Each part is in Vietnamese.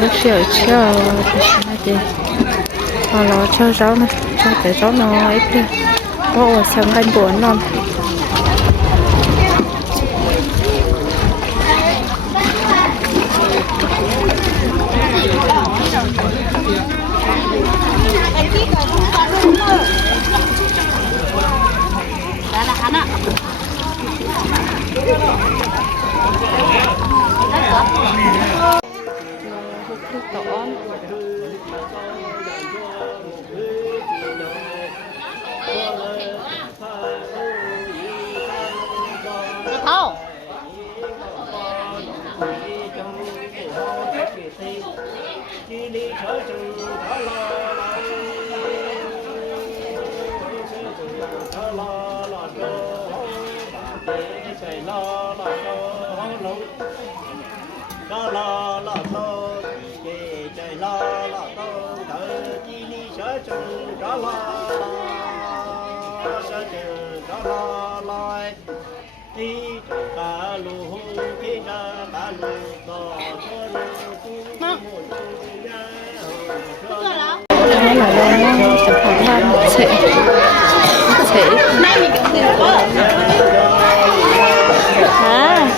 lúc chiều chưa thì sao chị họ lo cho cháu này cho cái cháu nó ấy đi có ở sáng canh buồn lắm lo lo lo lo về trời lo lo lo đợi chi ni đó lo đó lo lo đi ta lu khi ra ta lu cho lu một là đang chụp phỏng văn sẽ sẽ à thì đó À,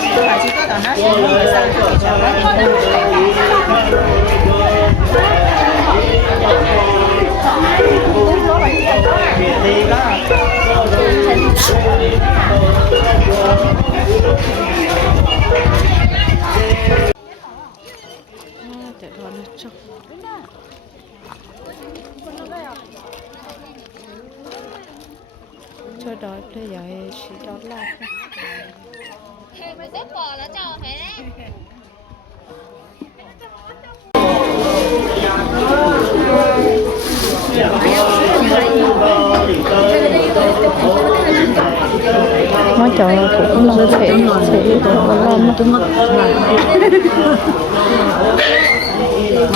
để đó nó cho đó thế giờ chỉ đó là 몇 번을 해? má chờ phụ cũng là sẽ sẽ còn lên nó cũng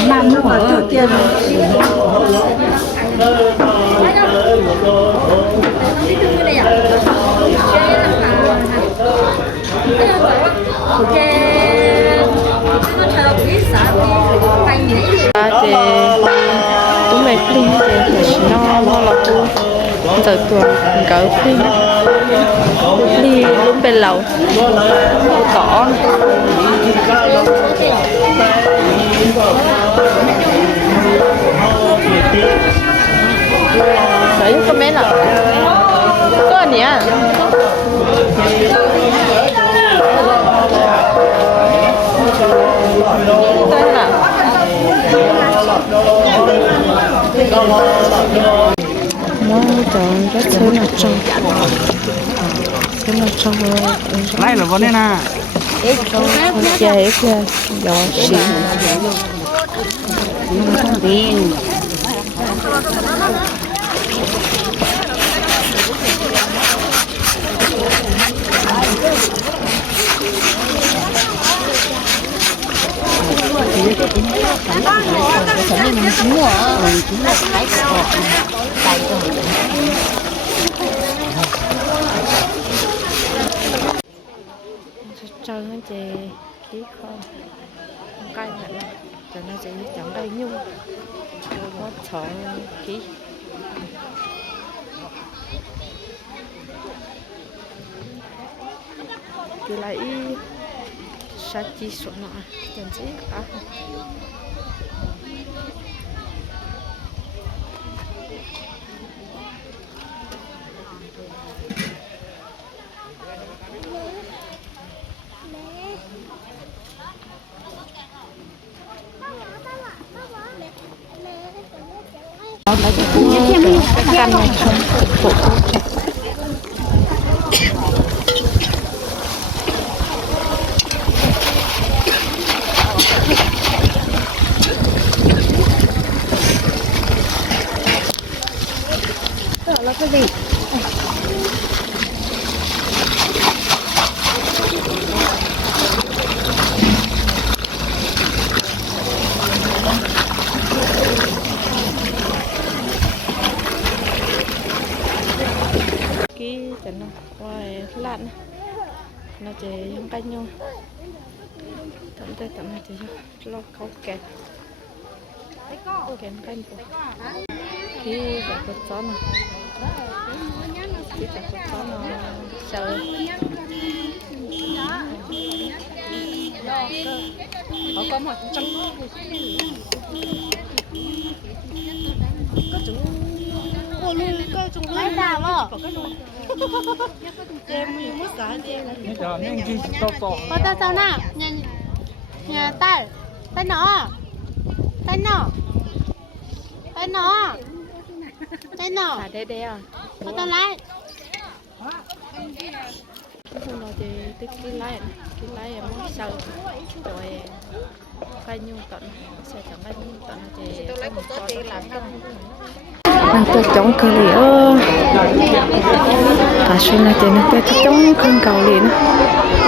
làm nó còn trước kia à thì tụi mày pin thì phải nó nó là tu từ tuần cỡ pin đi luôn bên lầu cỏ đấy có mấy là có anh nhỉ nó chọn rất thứ là trong thứ là trong lại là vấn đề nào chơi kia gió xịn trơn nó chè khí không cay cay nữa cho nó sẽ chẳng đầy nhung nó chọn khí cứ lại sát chi số nọ chẳng gì à căn này không phục vụ là cái gì? cái chân nó quay lặn nó không canh nhau tận tới tận này chỉ lo khâu kẹt kèm canh bột thì phải có chó nào thì phải có chó nào sợ. Có có một trăm Lấy đào mà. Có có tao sao nào? Nhà nhà tay. Tay nó. Tay nó. Tay nó. Tay nó. à đây đây à Có ta lấy. hôm đó thì tức cái lại cái lại em muốn sợ rồi khai nhung tận sẽ chẳng khai nhung tận thì tôi lấy một số tiền làm không tôi chống cơ lì ơ. Ta xin là tiền tôi tôi chống không cầu lì nữa.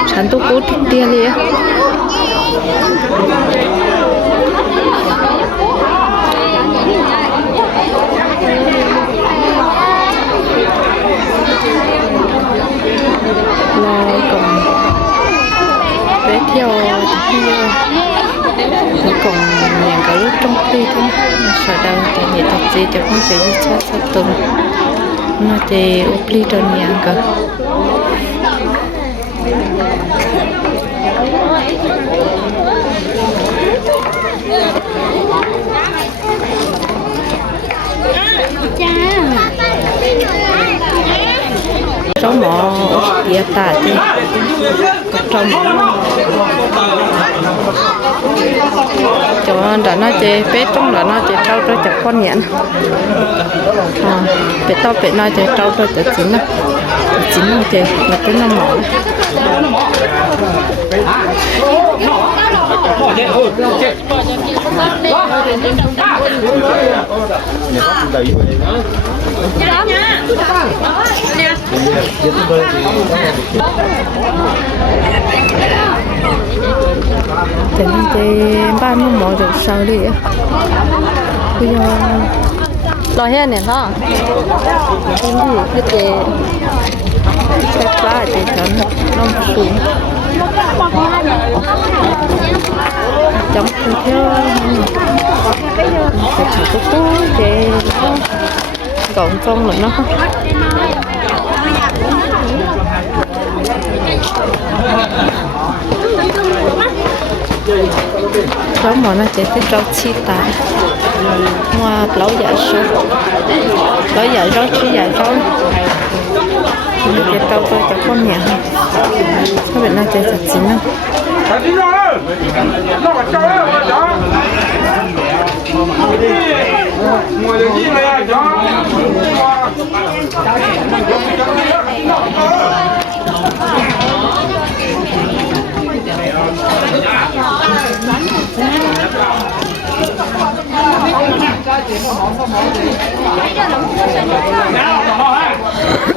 Sản tôi cố thích tiền lì á lo còn bé theo theo thì còn nhà cả lúc trong khi thôi mà sợ đâu thì nhà tập gì nó con chạy đi cha sát cơ. Cha thì úp mỏ địa tả thì cháu mỏ cho đã nó chơi bé trong đó nó chơi trâu cho chặt con nhện à bé to bé nó chơi trâu cho chặt chín nó chín nó chế là cái nó mỏ thì nó chế ba nó mỏ được sao đi. Á bây giờ, lo hết nè đó cái gì? Cái chế chắc quá thì cho nó nó xuống trong cái theo cái chả có cố còn con trong là nó có mỏ nó chỉ thích rau chi tả hoa lẩu dạ sâu lẩu dạ rau chi dạ rau cái tàu tôi chẳng con nhà các bạn đang chơi thật chín không Hãy subscribe cho kênh Ghiền Mì Gõ Để không bỏ lỡ những video hấp dẫn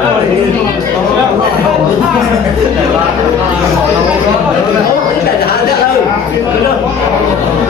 ăn Đó là sát sát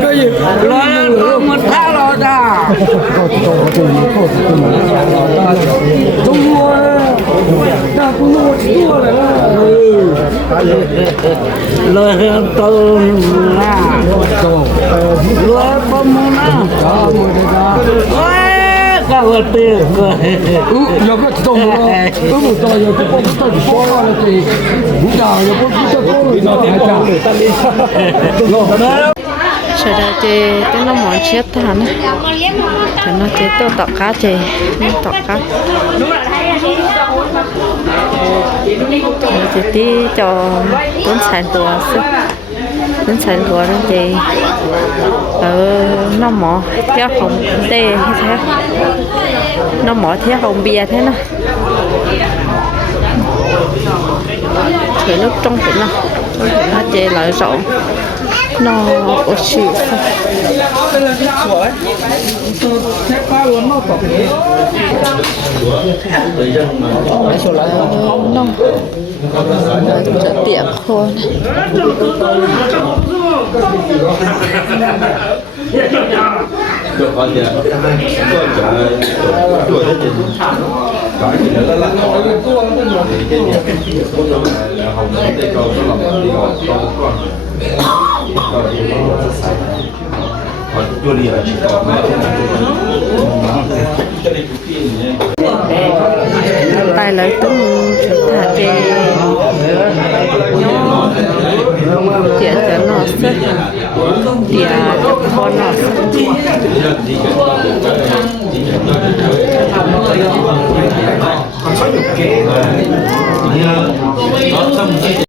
可以，来我们太姥家。到中国去，到中国来，太姥家。中国，大姑姥我过来了。哎，嘿嘿嘿，来到哪？到，来帮忙啊！Estava perco. Io questo dovuto io che posso stare scuola che guarda io posso stare scuola. Chờ đợi thì cái nó mỏi chết thằng Cái nó chết tôi tọt cá thì Nó tọt cá Nó chết đi cho tốn sản tùa sức tuấn sản của nó chè ở nó mỏ theo không? Tê như thế nó mỏ theo không? Bia thế nó. Thì lúc trong tỉnh nó. Nó chê lại rộng nó ở chịu nó rất tiện thôi được coi kìa có cả tuổi đó chị cái gì nữa là thì cái gì là hồng để cho nó làm đi ngồi con con thì nó sai tay lại tung thả kê nhó tiền cho nó sức tiền con nó sức